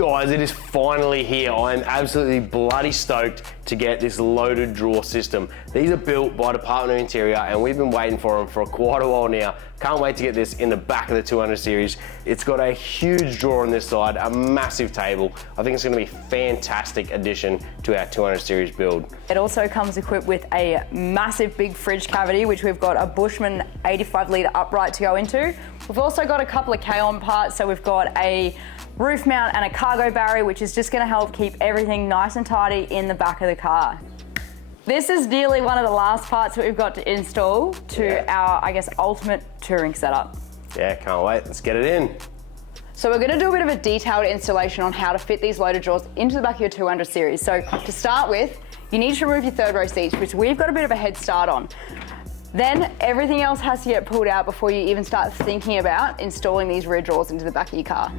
Guys, it is finally here. I am absolutely bloody stoked to get this loaded drawer system. These are built by Department of Interior and we've been waiting for them for quite a while now. Can't wait to get this in the back of the 200 series. It's got a huge drawer on this side, a massive table. I think it's going to be a fantastic addition to our 200 series build. It also comes equipped with a massive big fridge cavity, which we've got a Bushman 85 litre upright to go into. We've also got a couple of Kaon parts, so we've got a roof mount and a cargo barrier, which is just going to help keep everything nice and tidy in the back of the car. This is nearly one of the last parts that we've got to install to our, I guess, ultimate touring setup. Yeah, can't wait. Let's get it in. So we're going to do a bit of a detailed installation on how to fit these loaded drawers into the back of your 200 series. So to start with, you need to remove your third row seats, which we've got a bit of a head start on. Then everything else has to get pulled out before you even start thinking about installing these rear drawers into the back of your car.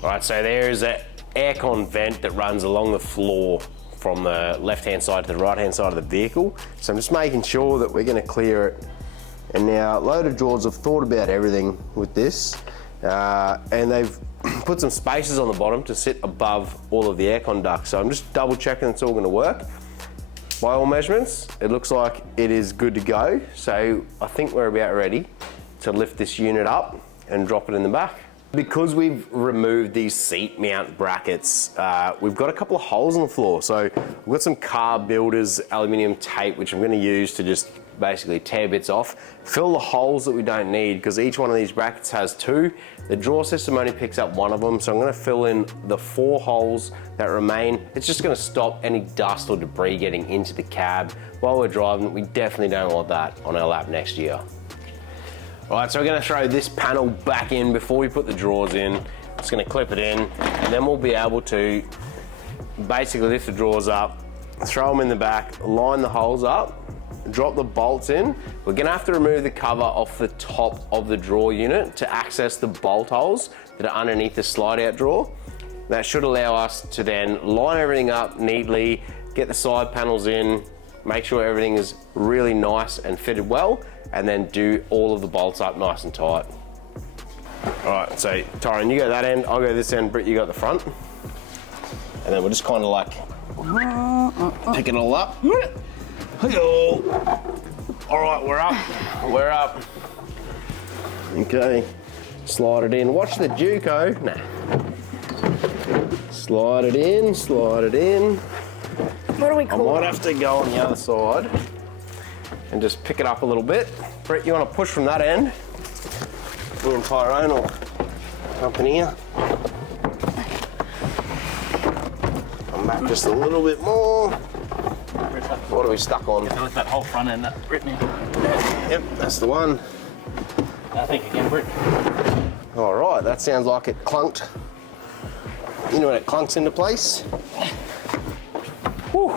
Alright, so there is an aircon vent that runs along the floor from the left-hand side to the right-hand side of the vehicle. So I'm just making sure that we're going to clear it. And now loaded drawers have thought about everything with this. And they've put some spaces on the bottom to sit above all of the aircon ducts. So I'm just double checking it's all going to work. By all measurements, it looks like it is good to go. So I think we're about ready to lift this unit up and drop it in the back. Because we've removed these seat mount brackets, we've got a couple of holes in the floor. So we've got some car builders aluminium tape, which I'm going to use to just basically tear bits off, fill the holes that we don't need, because each one of these brackets has two. The drawer system only picks up one of them, so I'm going to fill in the 4 holes that remain. It's just going to stop any dust or debris getting into the cab while we're driving. We definitely don't want that on our lap next year. Alright, so we're going to throw this panel back in before we put the drawers in. Just going to clip it in, and then we'll be able to basically lift the drawers up, throw them in the back, line the holes up, drop the bolts in. We're going to have to remove the cover off the top of the drawer unit to access the bolt holes that are underneath the slide out drawer. That should allow us to then line everything up neatly, get the side panels in, make sure everything is really nice and fitted well, and then do all of the bolts up nice and tight. All right, so Tyron, you go that end, I'll go this end, Britt, you go at the front. And then we'll just kind of like pick it all up. All right, we're up. Okay, slide it in. Watch the Juco. Nah. Slide it in. What do we call it? I might have to go on the other side and just pick it up a little bit. Brett, you want to push from that end? Me and Tyrone will jump in here. Come back just a little bit more. What are we stuck on? Lift that whole front end up, Brittany. Yep, that's the one. I think again, Britt. All right, that sounds like it clunked. You know when it clunks into place? Whew.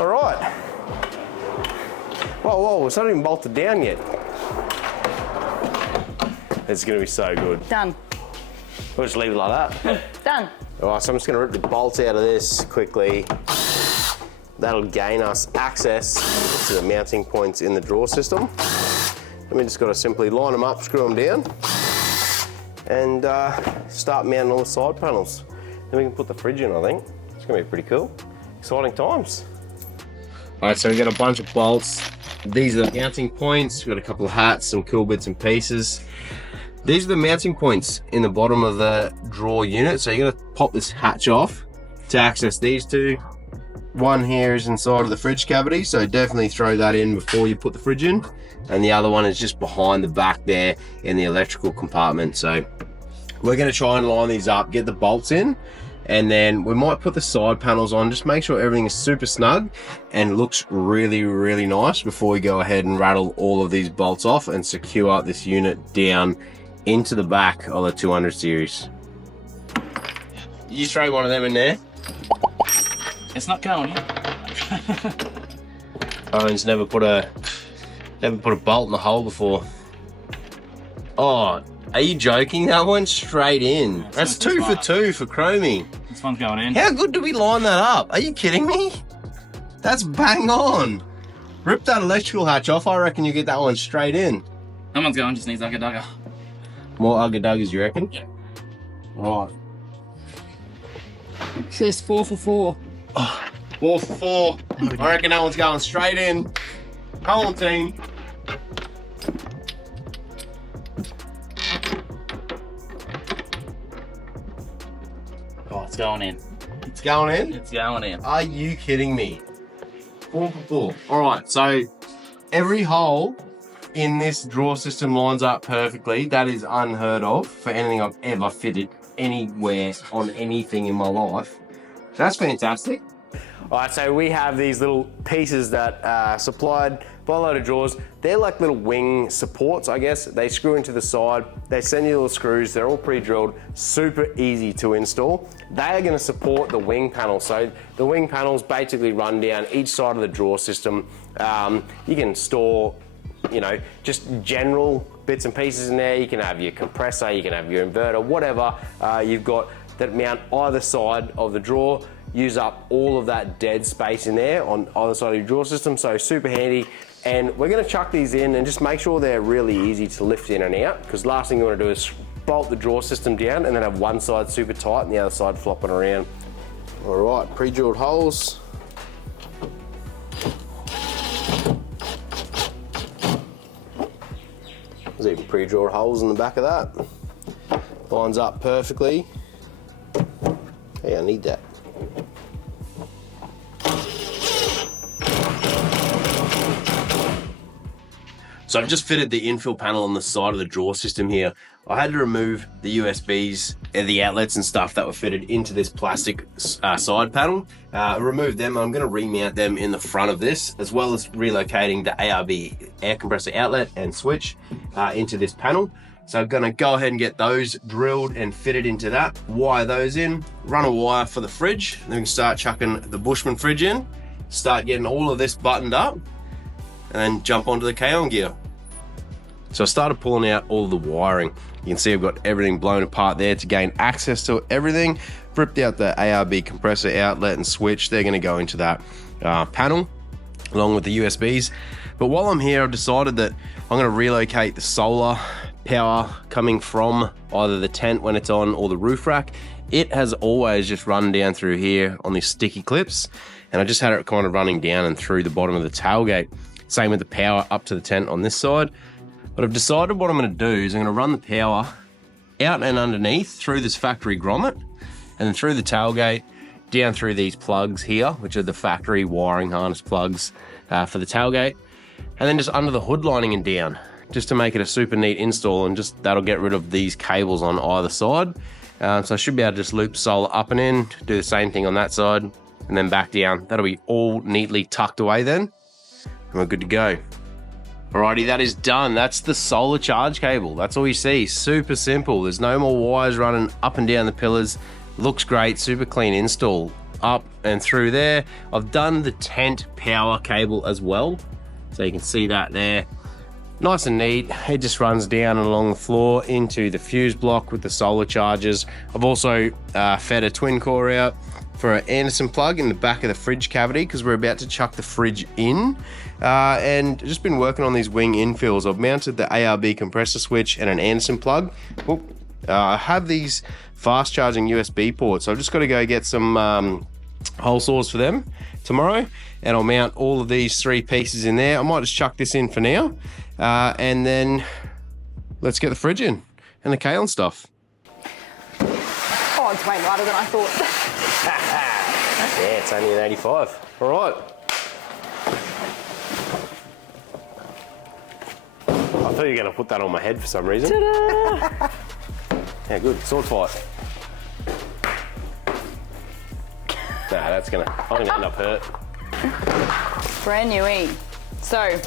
All right. Whoa, it's not even bolted down yet. It's gonna be so good. Done. We'll just leave it like that. Done. All right, so I'm just gonna rip the bolts out of this quickly. That'll gain us access to the mounting points in the drawer system. Then we just gotta simply line them up, screw them down, and start mounting all the side panels. Then we can put the fridge in, I think. It's gonna be pretty cool. Exciting times. All right, so we've got a bunch of bolts. These are the mounting points. We've got a couple of hats, some cool bits and pieces. These are the mounting points in the bottom of the drawer unit. So you're gonna pop this hatch off to access these two. One here is inside of the fridge cavity, so definitely throw that in before you put the fridge in. And the other one is just behind the back there in the electrical compartment. So we're gonna try and line these up, get the bolts in, and then we might put the side panels on, just make sure everything is super snug and looks really, really nice before we go ahead and rattle all of these bolts off and secure this unit down into the back of the 200 series. You throw one of them in there. It's not going yet. Owen's never put a bolt in the hole before. Oh, are you joking? That went straight in. Yeah, that's 2 for 2 for Chromie. This one's going in. How good do we line that up? Are you kidding me? That's bang on. Rip that electrical hatch off. I reckon you get that one straight in. That one's going, just needs like a dugger. More ugga-duggers, you reckon? Yeah. Right. It says 4 for 4. Oh, 4 for 4. I reckon that one's going straight in. Come on, team. Oh, it's going in. It's going in? It's going in. Are you kidding me? 4 for 4. All right, so every hole in this draw system lines up perfectly. That is unheard of for anything I've ever fitted anywhere on anything in my life. So that's fantastic. All right, so we have these little pieces that are supplied by a load of drawers. They're like little wing supports, I guess. They screw into the side. They send you little screws. They're all pre-drilled, super easy to install. They are gonna support the wing panel. So the wing panels basically run down each side of the drawer system. You can store, you know, just general bits and pieces in there. You can have your compressor, you can have your inverter, whatever you've got that mount either side of the drawer. Use up all of that dead space in there on either side of your drawer system, so super handy. And we're gonna chuck these in and just make sure they're really easy to lift in and out, because last thing you wanna do is bolt the drawer system down and then have one side super tight and the other side flopping around. All right, pre-drilled holes. There's even pre-drilled holes in the back of that. Lines up perfectly. Hey, I need that. So I've just fitted the infill panel on the side of the drawer system here. I had to remove the USBs, the outlets and stuff that were fitted into this plastic side panel. Remove them. I'm going to remount them in the front of this, as well as relocating the ARB air compressor outlet and switch into this panel. So I'm going to go ahead and get those drilled and fitted into that. Wire those in, run a wire for the fridge. Then we can start chucking the Bushman fridge in, start getting all of this buttoned up, and then jump onto the Kaon gear. So I started pulling out all the wiring. You can see I've got everything blown apart there to gain access to everything. Ripped out the ARB compressor outlet and switch. They're gonna go into that panel along with the USBs. But while I'm here, I've decided that I'm gonna relocate the solar power coming from either the tent when it's on or the roof rack. It has always just run down through here on these sticky clips, and I just had it kind of running down and through the bottom of the tailgate. Same with the power up to the tent on this side. But I've decided what I'm going to do is I'm going to run the power out and underneath through this factory grommet, and then through the tailgate, down through these plugs here, which are the factory wiring harness plugs for the tailgate, and then just under the hood lining and down, just to make it a super neat install, and just that'll get rid of these cables on either side. So I should be able to just loop solar up and in, do the same thing on that side, and then back down. That'll be all neatly tucked away then, and we're good to go. Alrighty, that is done. That's the solar charge cable. That's all you see. Super simple. There's no more wires running up and down the pillars. Looks great. Super clean install. Up and through there. I've done the tent power cable as well, so you can see that there. Nice and neat. It just runs down and along the floor into the fuse block with the solar chargers. I've also fed a twin core out for an Anderson plug in the back of the fridge cavity, because we're about to chuck the fridge in. And just been working on these wing infills. I've mounted the ARB compressor switch and an Anderson plug. I have these fast charging USB ports, so I've just got to go get some hole saws for them tomorrow, and I'll mount all of these 3 pieces in there. I might just chuck this in for now, and then let's get the fridge in and the Kaon stuff. Oh, it's way lighter than I thought. Yeah, it's only an 85. All right. I thought you were going to put that on my head for some reason. Ta-da! Yeah, good. Sword fight. Nah, I'm gonna end up hurt. Brand new-y. So,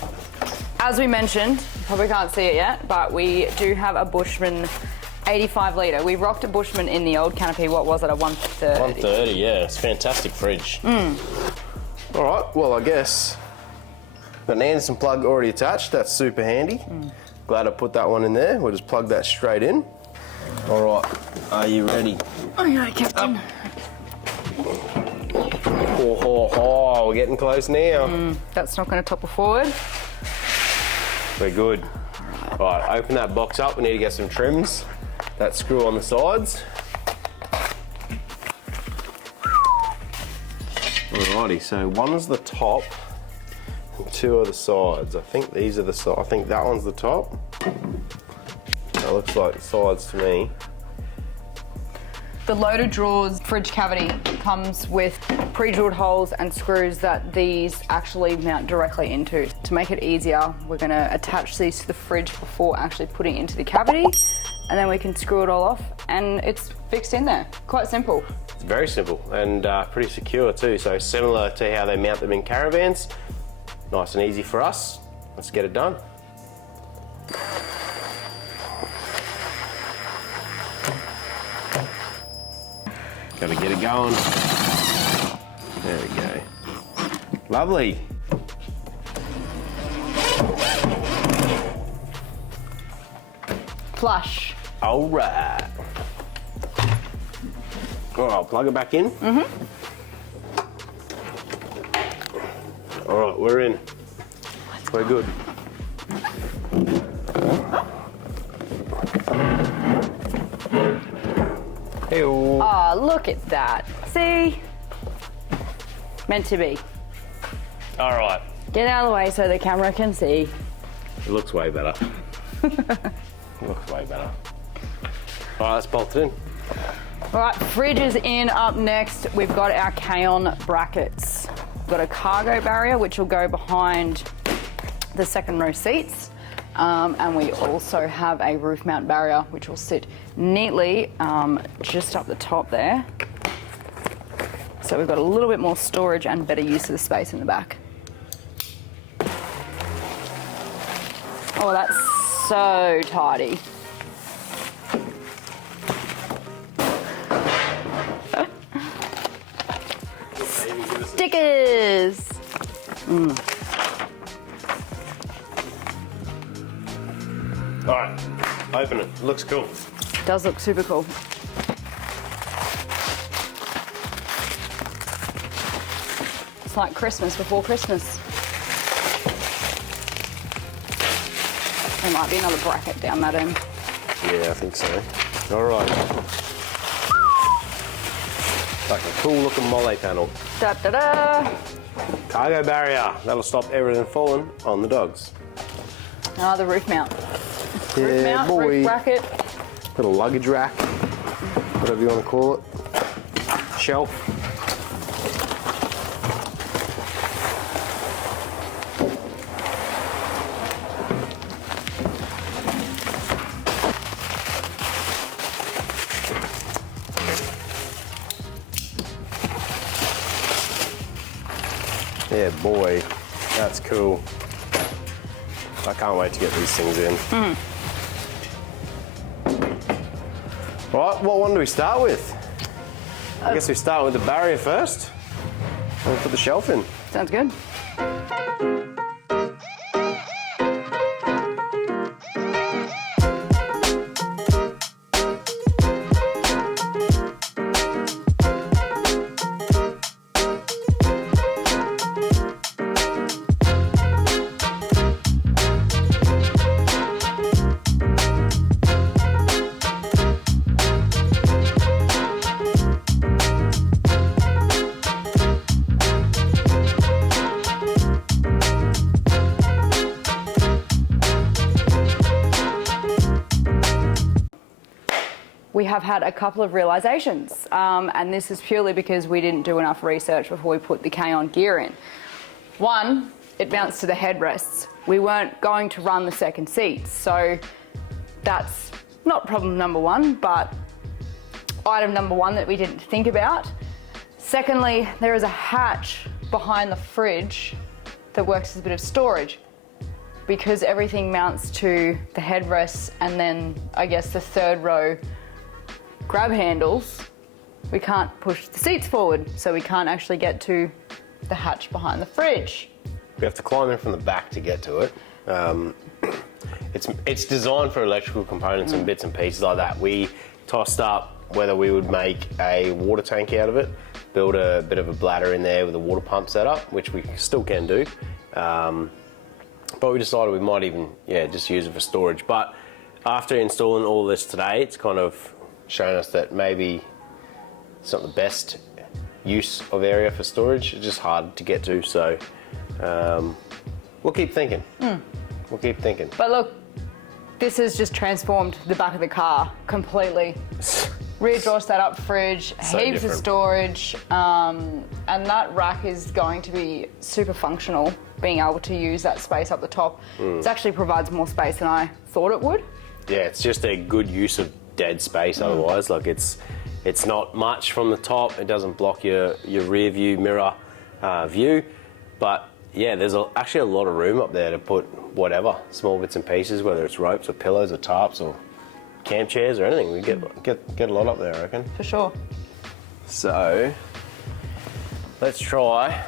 as we mentioned, you probably can't see it yet, but we do have a Bushman 85 litre. We rocked a Bushman in the old canopy. What was it, a 130? 130, yeah. It's a fantastic fridge. All right, well, I guess Got an Anderson plug already attached, that's super handy. Glad I put that one in there. We'll just plug that straight in. All right, are you ready? Oh yeah, Captain. Oh, we're getting close now. That's not going to topple forward. We're good. All right, open that box up. We need to get some trims. That screw on the sides. Alrighty, so one's the top and two are the sides. I think these are the sides. I think that one's the top. That looks like the sides to me. The loader drawers fridge cavity comes with pre-drilled holes and screws that these actually mount directly into. To make it easier, we're going to attach these to the fridge before actually putting it into the cavity, and then we can screw it all off and it's fixed in there. Quite simple. It's very simple and pretty secure too, so similar to how they mount them in caravans. Nice and easy for us. Let's get it done. Gotta get it going. There we go. Lovely. Flush. All right. All right, I'll plug it back in. All right, we're in. We're good. Hey-oh. Oh, look at that. See? Meant to be. All right. Get out of the way so the camera can see. It looks way better. Looks way better. All right, let's bolt it in. All right, fridge is in. Up next, we've got our Kaon brackets. We've got a cargo barrier, which will go behind the second row seats. And we also have a roof mount barrier, which will sit neatly just up the top there. So we've got a little bit more storage and better use of the space in the back. Oh, that's so tidy. Stickers! All right, open it. Looks cool. Does look super cool. It's like Christmas before Christmas. There might be another bracket down that end. Yeah, I think so. All right. Like a cool looking mole panel. Da da da! Cargo barrier. That'll stop everything falling on the dogs. Ah, the roof mount. Yeah, Roof mount, boy. roof bracket. Little luggage rack, whatever you want to call it. Shelf. Yeah, boy, that's cool. I can't wait to get these things in. Right, what one do we start with? I guess we start with the barrier first. And we'll put the shelf in. Sounds good. We have had a couple of realizations, and this is purely because we didn't do enough research before we put the Kaon gear in. One, it mounts to the headrests. We weren't going to run the second seats, so that's not problem number one, but item number one that we didn't think about. Secondly, there is a hatch behind the fridge that works as a bit of storage. Because everything mounts to the headrests and then I guess the third row grab handles, we can't push the seats forward, so we can't actually get to the hatch behind the fridge. We have to climb in from the back to get to it. It's designed for electrical components and bits and pieces like that. We tossed up whether we would make a water tank out of it, build a bit of a bladder in there with a water pump setup, which we still can do. But we decided we might even, just use it for storage. But after installing all this today, it's kind of shown us that maybe it's not the best use of area for storage. It's just hard to get to, so we'll keep thinking. We'll keep thinking. But look, this has just transformed the back of the car completely. Rear drawer setup, fridge, So heaps different. of storage, and that rack is going to be super functional, being able to use that space up the top. It actually provides more space than I thought it would. Yeah, it's just a good use of dead space otherwise. Like it's not much from the top. It doesn't block your rear view mirror view. But yeah, there's actually a lot of room up there to put whatever, small bits and pieces, whether it's ropes or pillows or tarps or camp chairs or anything. We get a lot up there, I reckon. For sure. So let's try.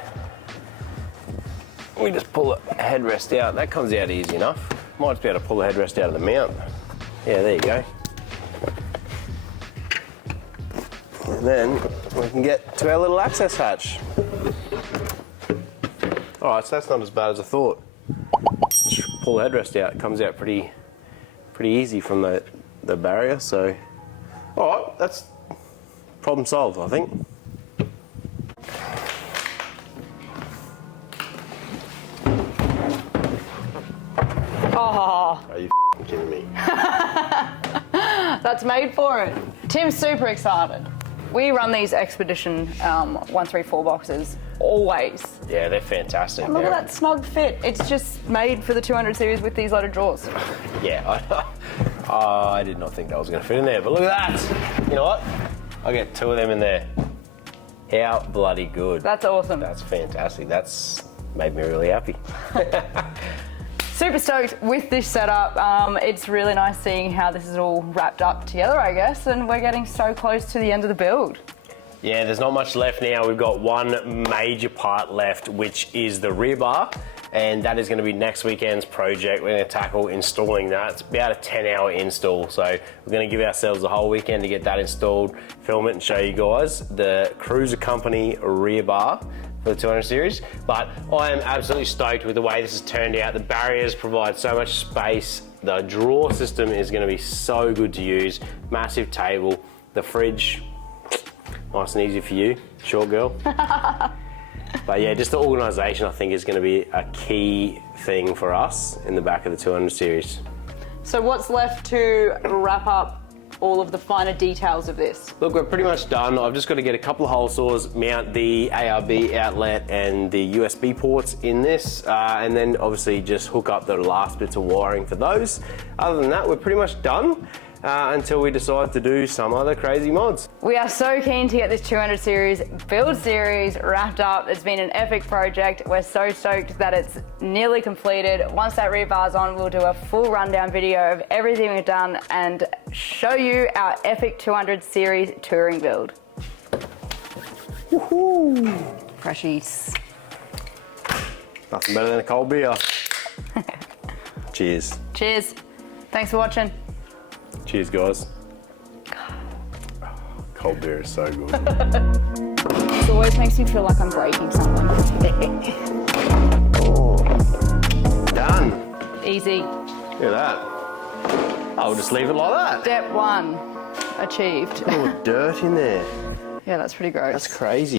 We just pull the headrest out. That comes out easy enough. Might just be able to pull the headrest out of the mount. Yeah, there you go. And then we can get to our little access hatch. All right, so that's not as bad as I thought. Just pull the headrest out. It comes out pretty easy from the barrier. So, all right, that's problem solved, I think. Oh, Are you kidding me? that's made for it. Tim's super excited. We run these Expedition 134 boxes always. Yeah, they're fantastic. Look at that snug fit. It's just made for the 200 series with these loaded drawers. Yeah, I did not think that was going to fit in there, but look at that. You know what? I'll get 2 of them in there. How bloody good. That's awesome. That's fantastic. That's made me really happy. Super stoked with this setup. It's really nice seeing how this is all wrapped up together, I guess, and we're getting so close to the end of the build. Yeah, there's not much left now. We've got one major part left, which is the rear bar, and that is going to be next weekend's project. We're going to tackle installing that. It's about a 10-hour install, so we're going to give ourselves the whole weekend to get that installed, film it and show you guys the Cruiser Company rear bar for the 200 series. But I am absolutely stoked with the way this has turned out. The barriers provide so much space. The drawer system is going to be so good to use. Massive table. The fridge, nice and easy for you, short girl. But yeah, just the organisation I think is going to be a key thing for us in the back of the 200 series. So what's left to wrap up all of the finer details of this? Look, we're pretty much done. I've just got to get a couple of hole saws, mount the ARB outlet and the USB ports in this, and then obviously just hook up the last bits of wiring for those. Other than that, we're pretty much done until we decide to do some other crazy mods. We are so keen to get this 200 series build series wrapped up. It's been an epic project. We're so stoked that it's nearly completed. Once that rear bar's on, we'll do a full rundown video of everything we've done and show you our epic 200 series touring build. Woohoo! Freshies. Nothing better than a cold beer. Cheers. Cheers. Thanks for watching. Cheers, guys. Cold beer is so good. It always makes me feel like I'm breaking something. Oh. Done. Easy. Look at that. I'll just leave it like that. Step 1 achieved. A little dirt in there. Yeah, that's pretty gross. That's crazy.